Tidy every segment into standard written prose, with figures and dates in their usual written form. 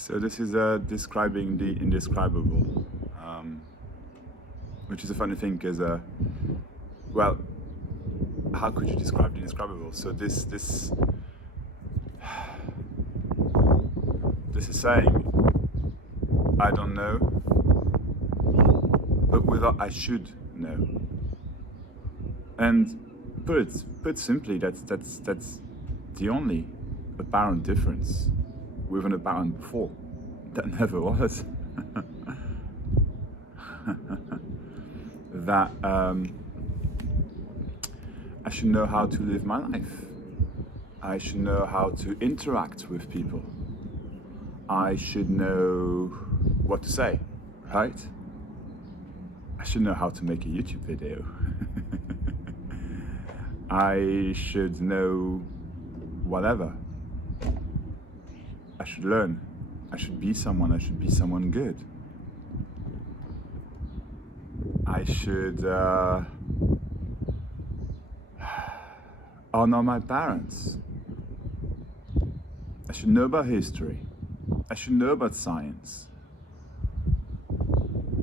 So this is describing the indescribable, which is a funny thing because, well, how could you describe the indescribable? So this is saying, I don't know, but without I should know. And put simply, that's the only apparent difference with an apparent before. That never was. That I should know how to live my life. I should know how to interact with people. I should know what to say, right? I should know how to make a YouTube video. I should know whatever. I should learn. I should be someone. I should be someone good. I should honor my parents. I should know about history. I should know about science.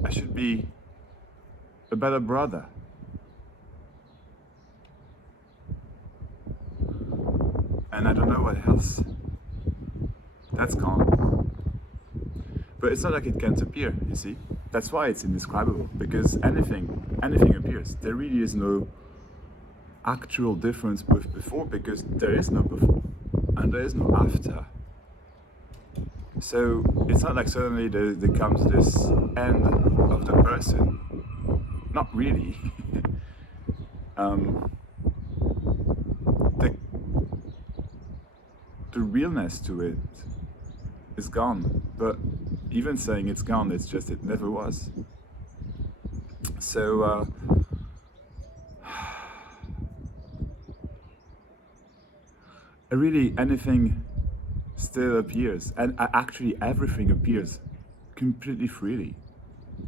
I should be a better brother. And I don't know what else. That's gone. But it's not like it can't appear, you see? That's why it's indescribable, because anything appears. There really is no actual difference with before, because there is no before and there is no after. So it's not like suddenly there comes this end of the person. Not really. The realness to it is gone, but even saying it's gone, it's just it never was. So really anything still appears, and actually everything appears completely freely.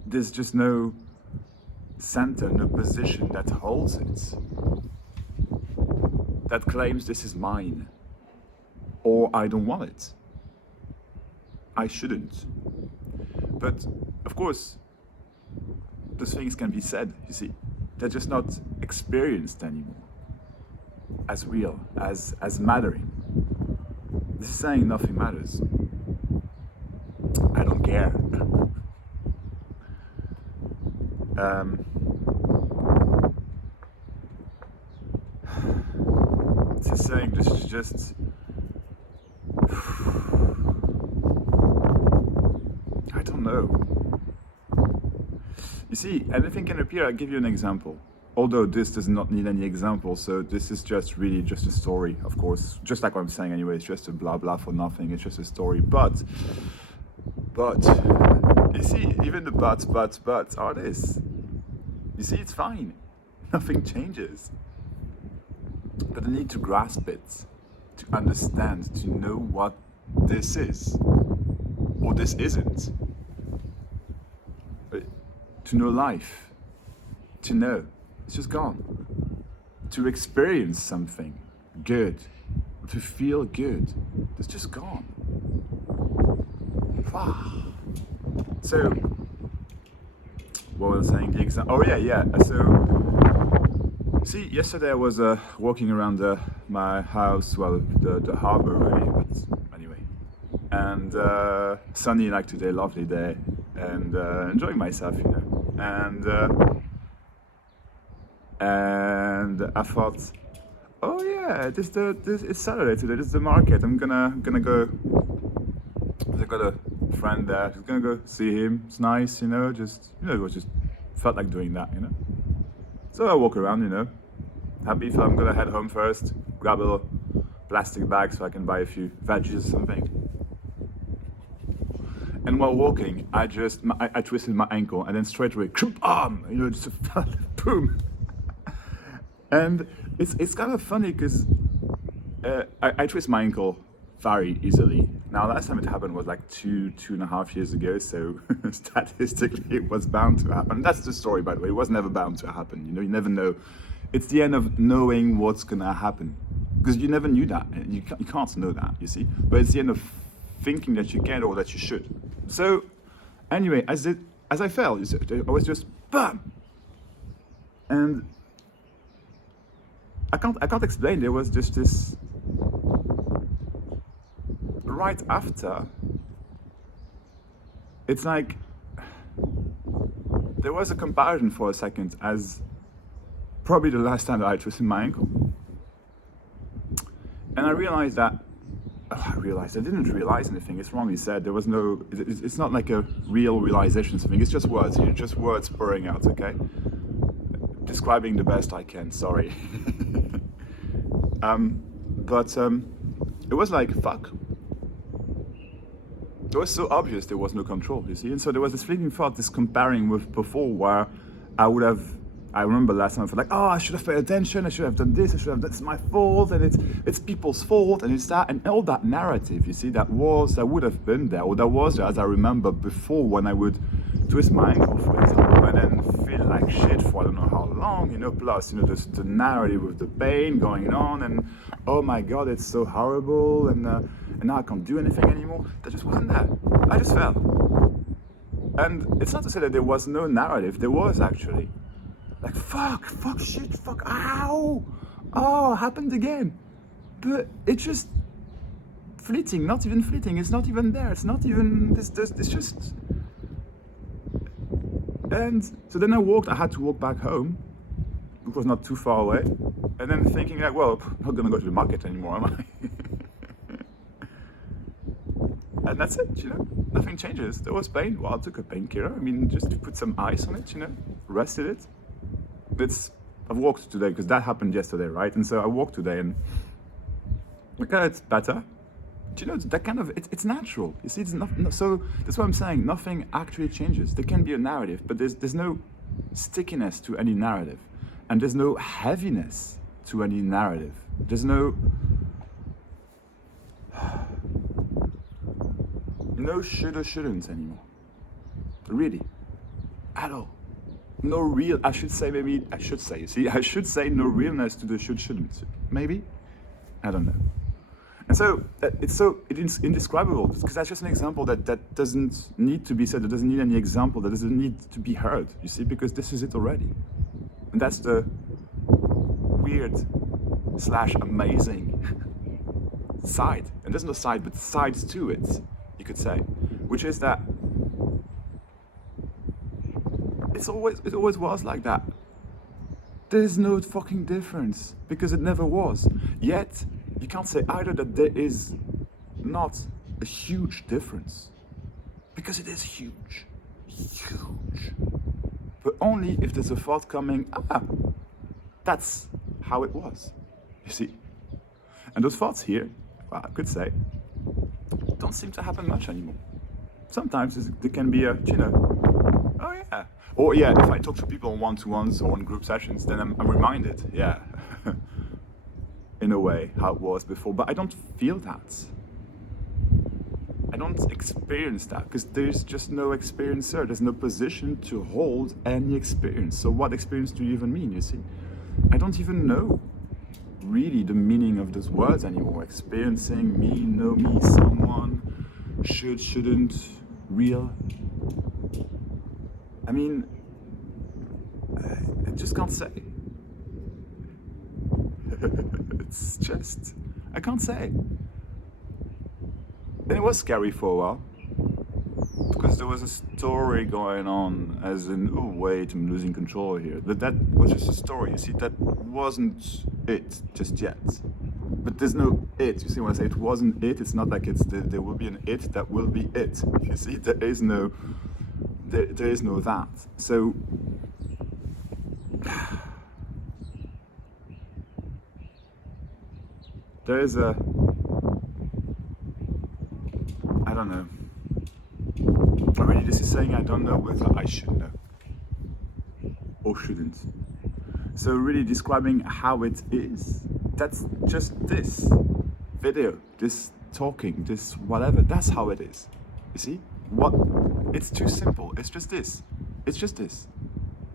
There's just no center, no position that holds it, that claims this is mine, or I don't want it. I shouldn't. But of course, those things can be said, you see. They're just not experienced anymore as real, as mattering. This is saying nothing matters. I don't care. This is saying this is just I don't know. You see, anything can appear. I'll give you an example. Although this does not need any example, so this is just really just a story, of course. Just like what I'm saying anyway, it's just a blah blah for nothing, it's just a story. But, you see, even the buts are this. You see, it's fine. Nothing changes. But I need to grasp it, to understand, to know what this is, or this isn't. To know life, to know. It's just gone. To experience something good, to feel good, it's just gone. Wow. So, what was I saying? The example. Oh yeah. So, see, yesterday I was walking around my house, well, the harbor really, but anyway, and sunny like today, lovely day, and enjoying myself, you know, and I thought, oh yeah, this it's Saturday today. This is the market. I'm gonna go. I got a friend there. Just gonna go see him. It's nice, you know. It just felt like doing that, you know. So I walk around, you know, happy. If I'm gonna head home first, grab a little plastic bag so I can buy a few veggies or something. And while walking, I twisted my ankle, and then straight away, you know, just boom. And it's kind of funny because I twist my ankle very easily. Now, last time it happened was like 2.5 years ago, so statistically it was bound to happen. That's the story, by the way. It was never bound to happen. You know, you never know. It's the end of knowing what's gonna happen, because you never knew that. You can't know that, you see. But it's the end of thinking that you can or that you should. So anyway, as I fell, I was just bam, and I can't explain. There was just this right after. It's like there was a comparison for a second as probably the last time that I twisted my ankle. And I realized that, I didn't realize anything, it's wrongly said, there was no, it's not like a real realization of something, it's just words here, just words pouring out, okay? Describing the best I can, sorry. But it was like, fuck. It was so obvious there was no control, you see? And so there was this fleeting thought, this comparing with before, where I remember last time I felt like, oh, I should have paid attention, I should have done this, it's my fault, and it's people's fault, and it's that, and all that narrative, you see, that would have been there, or that was there, as I remember before, when I would twist my ankle, for example, and then feel like shit for I don't know how long, plus, the narrative with the pain going on, and oh my god, it's so horrible, and now I can't do anything anymore. That just wasn't there. I just fell. And it's not to say that there was no narrative, there was actually. Like, fuck, shit, fuck, ow, oh, happened again. But it's just fleeting, not even fleeting, it's not even there, it's not even, it's just. And so then I had to walk back home, which was not too far away, and then thinking like, well, I'm not gonna go to the market anymore, am I? And that's it, nothing changes. There was pain, well, I took a painkiller, just to put some ice on it, rested it. I've walked today, because that happened yesterday, right? And so I walked today, and okay, it's better. That kind of, it's natural. You see, it's not, so that's what I'm saying, nothing actually changes. There can be a narrative, but there's no stickiness to any narrative. And there's no heaviness to any narrative. There's no shoulda, shouldn't anymore. Really. At all. No real, I should say no realness to the should, shouldn't. Maybe? I don't know. And so, it's indescribable, because that's just an example that doesn't need to be said, that doesn't need any example, that doesn't need to be heard, you see, because this is it already. And that's the weird / amazing side. And there's no side, but sides to it, you could say, which is that it always was like that. There's no fucking difference, because it never was. Yet, you can't say either that there is not a huge difference, because it is huge. But only if there's a thought coming, that's how it was, you see. And those thoughts here, well, I could say, don't seem to happen much anymore. Sometimes there can be a, oh yeah. Or yeah, if I talk to people on one-to-ones or on group sessions, then I'm reminded, yeah, in a way, how it was before. But I don't feel that. I don't experience that, because there's just no experiencer. There's no position to hold any experience. So what experience do you even mean, you see? I don't even know really the meaning of those words anymore. Experiencing, me, know me, someone, should, shouldn't, real. I just can't say. It's just, I can't say. And it was scary for a while, because there was a story going on, as in, oh wait, I'm losing control here. But that was just a story, you see, that wasn't it just yet. But there's no it, you see, when I say it wasn't it, it's not like there will be an it that will be it. You see, there is no that. So, there is a, I don't know. Already this is saying I don't know whether I should know or shouldn't. So really describing how it is, that's just this video, this talking, this whatever, that's how it is. You see? It's too simple, it's just this. It's just this.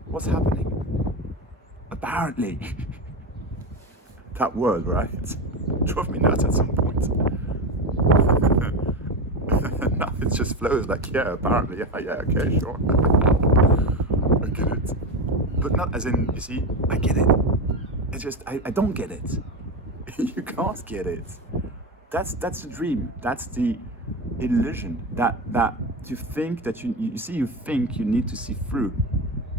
What's happening? Apparently. That word, right? Drove me nuts at some point. it just flows like, yeah, apparently, yeah, okay, sure. I get it. But not as in, you see, I get it. It's just, I don't get it. You can't get it. That's the dream. That's the illusion. That you think that you see, you think you need to see through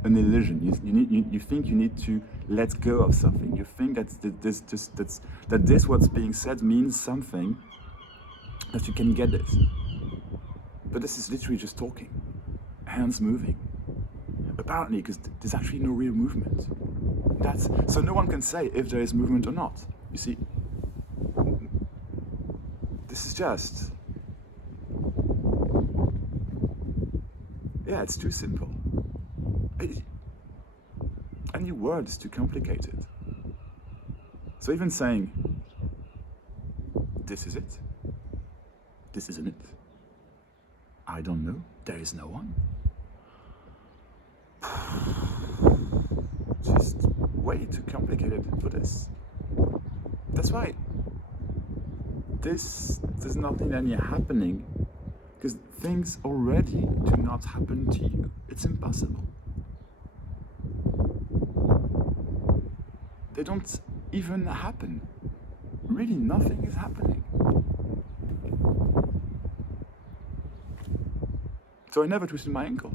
an illusion. You think you need to let go of something. You think that this what's being said means something, that you can get it. But this is literally just talking, hands moving. Apparently, because there's actually no real movement. So no one can say if there is movement or not. You see, this is just, yeah, it's too simple. Any word is too complicated. So even saying, this is it, this isn't it, I don't know, there is no one. Just way too complicated for this. That's why there's nothing any happening, because things already do not happen to you. It's impossible. They don't even happen. Really, nothing is happening. So I never twisted my ankle.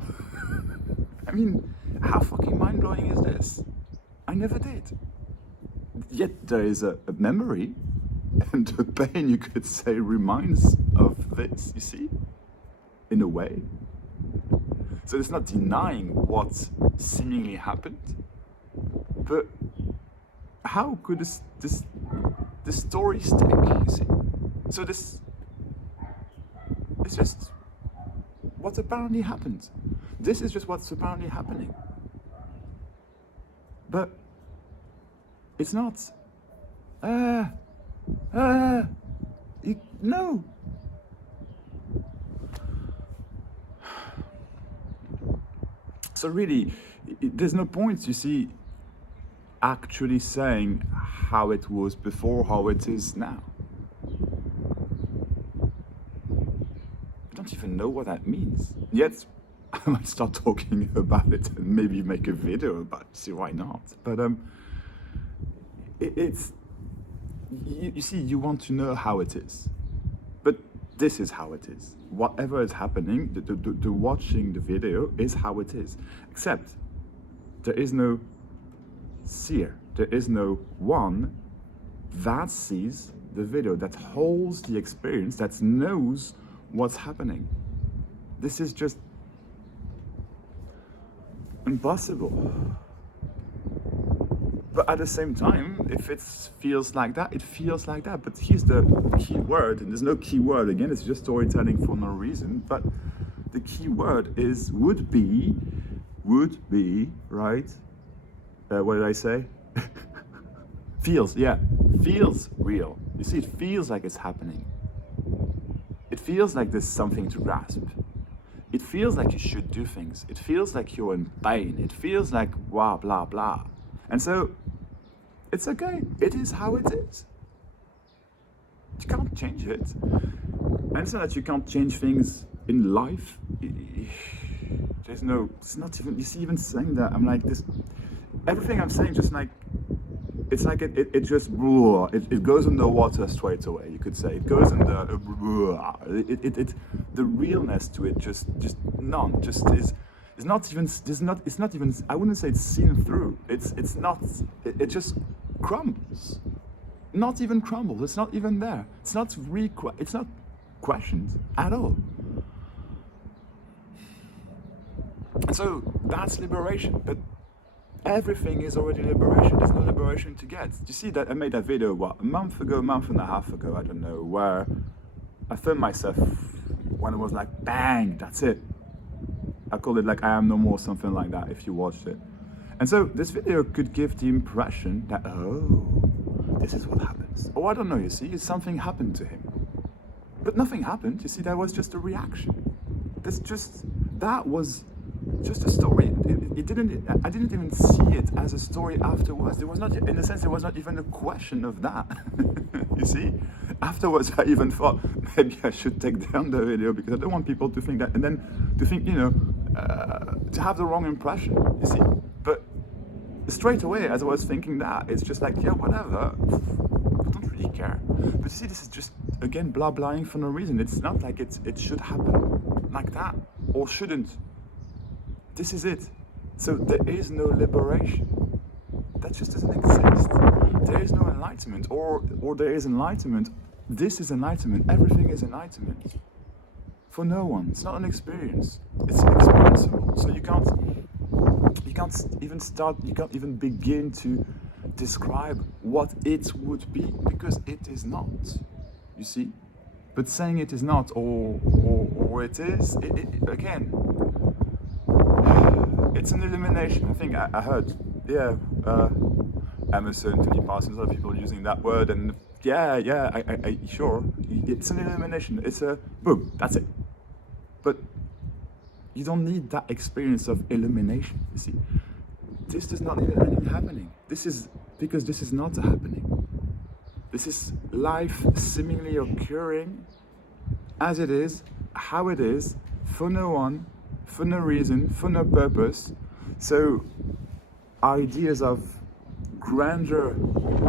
I mean, how fucking mind-blowing is this? I never did. Yet there is a memory, and the pain, you could say, reminds of this, you see? In a way. So it's not denying what seemingly happened, but how could this story stick, you see? So it's just what apparently happened. This is just what's apparently happening. But it's not, no. So really, there's no point, you see, actually saying how it was before, how it is now. I don't even know what that means. Yet, I might start talking about it and maybe make a video about it. See, why not? But it's you see, you want to know how it is, but this is how it is. Whatever is happening, the watching the video is how it is. Except there is no seer. There is no one that sees the video, that holds the experience, that knows what's happening. This is just impossible. But at the same time, if it feels like that, it feels like that. But here's the key word, and there's no key word, again, it's just storytelling for no reason. But the key word is would be, right? What did I say? Feels, yeah, feels real. You see, it feels like it's happening. It feels like there's something to grasp. It feels like you should do things. It feels like you're in pain. It feels like blah, blah, blah. And so, it's okay. It is how it is. You can't change it. And it's not that you can't change things in life. There's no, it's not even, you see, even saying that, I'm like this, everything I'm saying just like, it's like it just, it goes in the water straight away, you could say. It goes in the, the realness to it just none, just is not even, it's not even, I wouldn't say it's seen through. It's not, it just crumbles. Not even crumbles, it's not even there. It's not it's not questioned at all. And so that's liberation, but everything is already liberation. There's no liberation to get. You see that I made that video, what, a month and a half ago, I don't know, where I filmed myself when it was like, bang, that's it. I called it like I am no more, something like that, if you watched it. And so this video could give the impression that, oh, this is what happens. Oh, I don't know, you see, something happened to him. But nothing happened, you see, that was just a reaction. That was just a story. I didn't even see it as a story afterwards. There was not, in a sense, there was not even a question of that. You see, afterwards I even thought maybe I should take down the video because I don't want people to think that, and then to think, to have the wrong impression, you see. But straight away, as I was thinking that, it's just like, yeah, whatever, I don't really care. But you see, this is just, again, blah blahing for no reason. It's not like it should happen like that, or shouldn't. This is it. So there is no liberation. That just doesn't exist. There is no enlightenment, or there is enlightenment. This is enlightenment. Everything is enlightenment. For no one. It's not an experience. It's inexperienciable. So you can't even begin to describe what it would be, because it is not. You see? But saying it is not, or it is, again, it's an elimination. I think I heard, Emerson, Tony Parsons, other people using that word, and I sure, it's an elimination. It's a boom, that's it. But you don't need that experience of elimination, you see. This does not need anything happening. This is because this is not a happening. This is life seemingly occurring as it is, how it is, for no one, for no reason, for no purpose. So ideas of grandeur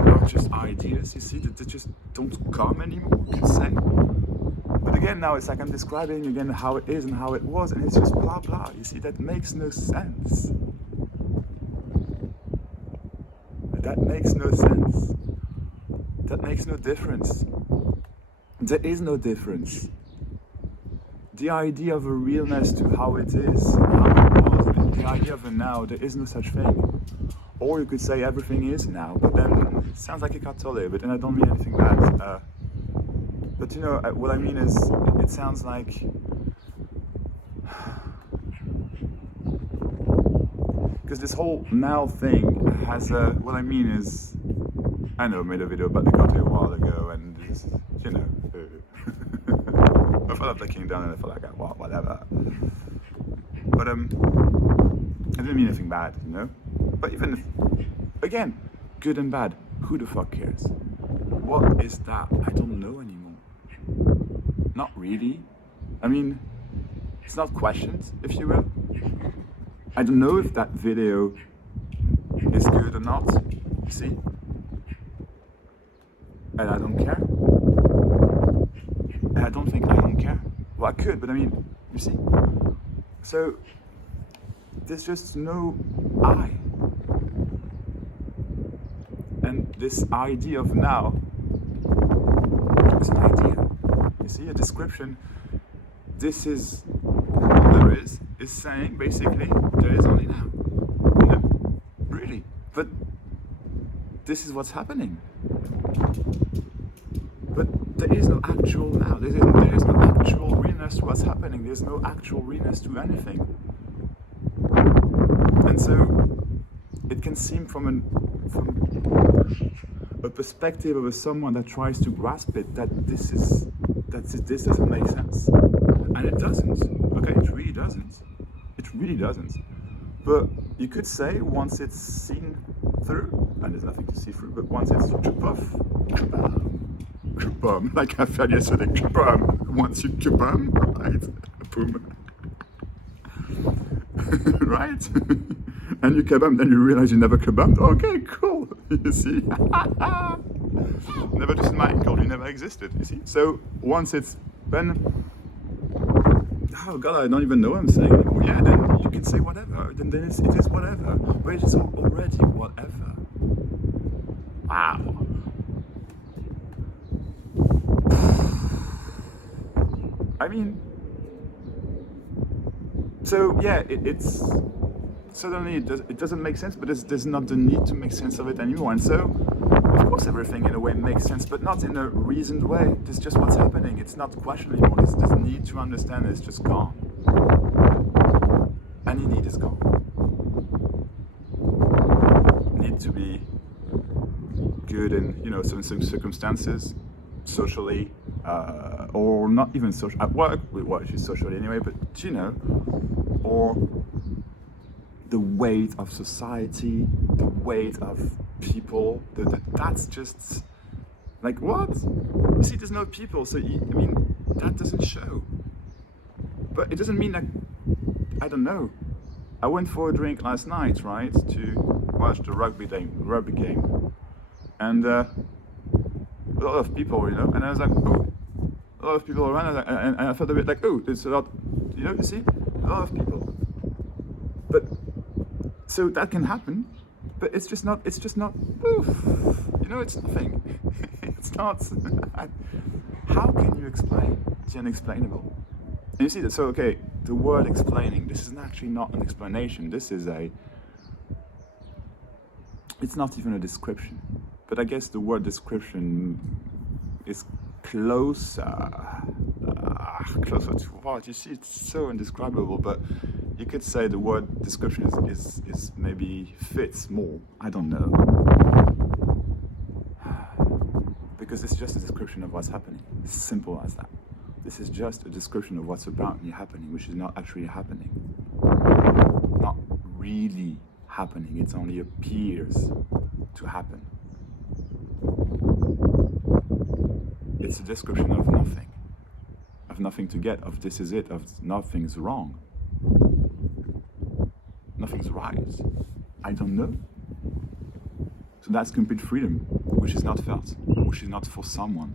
are just ideas, you see, that they just don't come anymore, you could say. But again, now it's like I'm describing again how it is and how it was, and it's just blah blah, you see, that makes no sense. That makes no sense. That makes no difference. There is no difference. The idea of a realness to how it is, how it was, the idea of a now, there is no such thing. Or you could say everything is now, but then it sounds like a cartole, but then I don't mean anything bad. But what I mean is, it sounds like, because this whole now thing has what I mean is, I know I made a video about the cartole a while ago, and this, I felt like taking down and I felt like, well, whatever. But I didn't mean anything bad, But even if, again, good and bad, who the fuck cares? What is that? I don't know anymore. Not really. I mean, it's not questioned, if you will. I don't know if that video is good or not, you see? And I don't care. And I don't think I don't care. Well, I could, but I mean, you see? So, there's just no I. And this idea of now is an idea. You see, a description. This is all there is saying basically there is only now. Really. But this is what's happening. But there is no actual now. There is no actual realness to what's happening. There's no actual realness to anything. And so it can seem from a perspective of someone that tries to grasp it that this doesn't make sense. And it doesn't. Okay, it really doesn't. It really doesn't. But you could say once it's seen through, and there's nothing to see through, but once it's kabam, like I said yesterday, kabam. Once you kabam, right? Boom. Right? And you kabam, then you realize you never kabammed. Okay, cool. You see? Never just my ankle, you never existed, you see? So once it's been, oh god, I don't even know what I'm saying anymore. Yeah, then you can say whatever. Then it is whatever. But it is already whatever. Wow. I mean, so yeah, it's suddenly it doesn't make sense, but there's not the need to make sense of it anymore. And so, of course, everything in a way makes sense, but not in a reasoned way. It's just what's happening. It's not questioned anymore. There's this need to understand. It's just gone. Any need is gone. Need to be good in some circumstances, socially, or not even social at work. Well, she's socially anyway, but or the weight of society, the weight of people. That's just Like what? You see, there's no people, so I mean, that doesn't show. But it doesn't mean that, I don't know. I went for a drink last night, right, to watch the rugby game. And a lot of people, you know, and I was like, oh, a lot of people around, and I felt a bit like, oh, there's a lot, you know, you see, a lot of people. But, so that can happen, but it's just not, oof, you know, it's nothing. It's not, how can you explain the unexplainable? And you see that, so okay, the word explaining, this is actually not an explanation, this is it's not even a description. But I guess the word description is closer to what? You see, it's so indescribable, but you could say the word description is maybe fits more, I don't know. Because it's just a description of what's happening, simple as that. This is just a description of what's apparently happening, which is not actually happening. Not really happening, it only appears to happen. It's a description of nothing to get, of this is it, of nothing's wrong. Nothing's right. I don't know. So that's complete freedom, which is not felt, which is not for someone.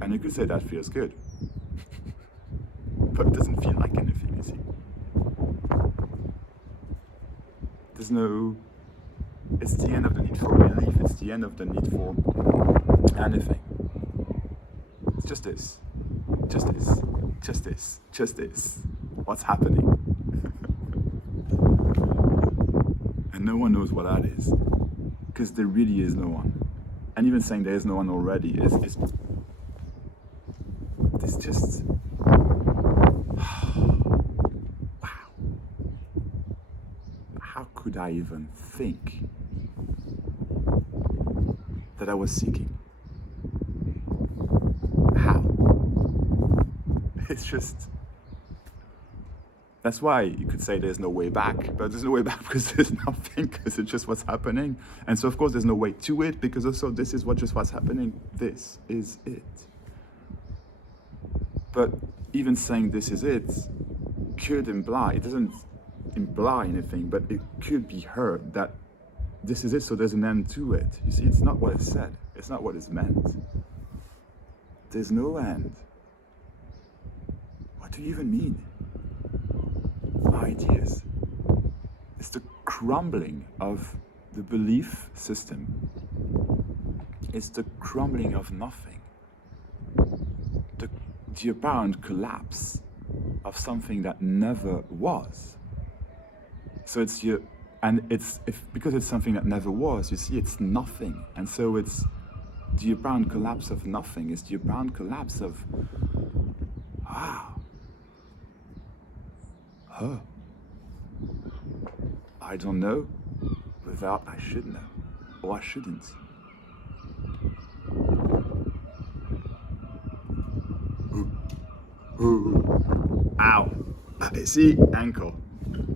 And you could say that feels good. But it doesn't feel like anything, you see. There's no... It's the end of the need for relief, it's the end of the need for anything. It's just this. Just this. Just this. Just this. What's happening? And no one knows what that is. Because there really is no one. And even saying there is no one already is it's just... Wow. How could I even think that I was seeking? How? It's just... That's why you could say there's no way back, but there's no way back because there's nothing, because it's just what's happening. And so of course there's no way to it, because also this is just what's happening. This is it. But even saying this is it could imply, it doesn't imply anything, but it could be heard that this is it, so there's an end to it. You see, it's not what it's said. It's not what it's meant. There's no end. What do you even mean? Ideas. It's the crumbling of the belief system. It's the crumbling of nothing. The apparent collapse of something that never was. So it's your, and it's, because it's something that never was, you see, it's nothing. And so it's the apparent collapse of nothing. It's the apparent collapse of, wow. Huh. I don't know, without I should know, or I shouldn't. Ooh. Ow. See, ankle.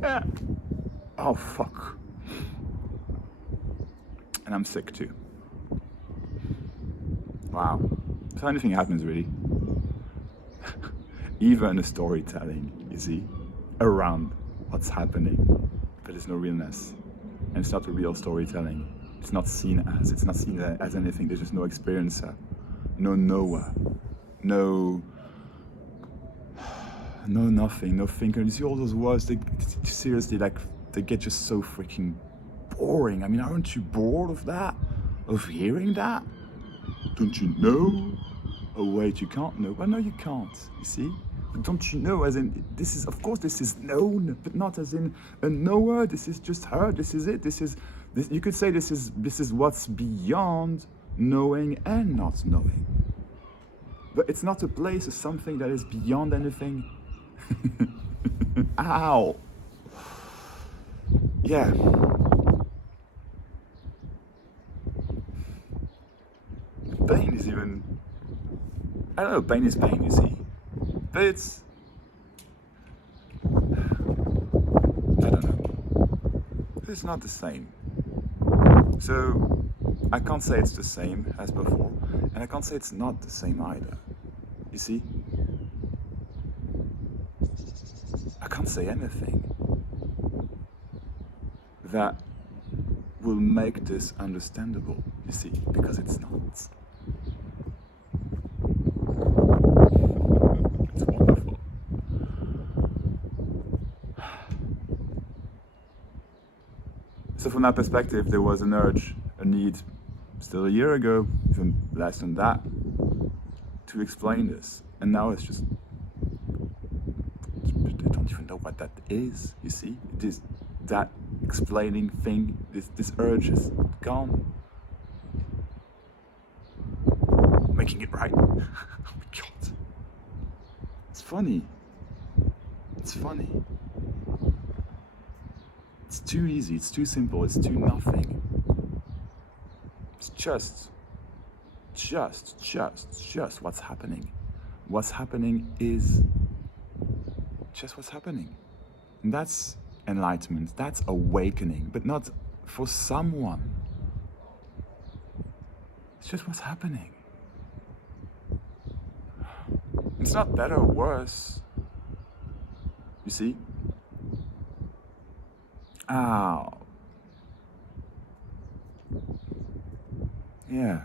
Yeah. Oh, fuck. And I'm sick too. Wow. So anything happens really. Even the storytelling, you see, around what's happening, but there's no realness. And it's not a real storytelling. It's not seen as anything. There's just no experiencer, no knower, no nothing, no thinker. You see all those words, they seriously, like, they get just so freaking boring. I mean, aren't you bored of that? Of hearing that? Don't you know? Oh wait, you can't know. Well, no, you can't, you see? But don't you know, as in, this is, of course, this is known, but not as in a knower. This is just her, this is it, this, you could say this is what's beyond knowing and not knowing. But it's not a place or something that is beyond anything. Ow. Yeah. Pain is even, I don't know, pain is pain, you see. But it's, I don't know. It's not the same. So I can't say it's the same as before, and I can't say it's not the same either. You see? I can't say anything that will make this understandable, you see, because it's not. It's wonderful. So from that perspective, there was an urge, a need, still a year ago, even less than that, to explain this. And now it's just, I don't even know what that is, you see? It is that explaining thing, this urge is gone. Making it right. Oh my God. It's funny. It's funny. It's too easy, it's too simple, it's too nothing. It's just what's happening. What's happening is just what's happening. And that's enlightenment, that's awakening, but not for someone. It's just what's happening. It's not better or worse. You see? Ow. Yeah.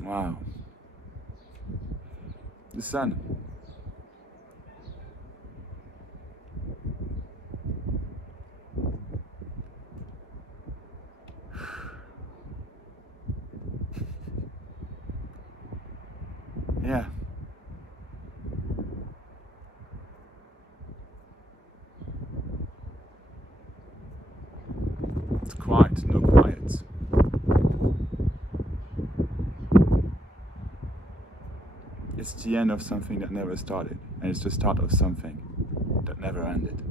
Wow. The sun. Yeah. It's quiet, no quiet. It's the end of something that never started, and it's the start of something that never ended.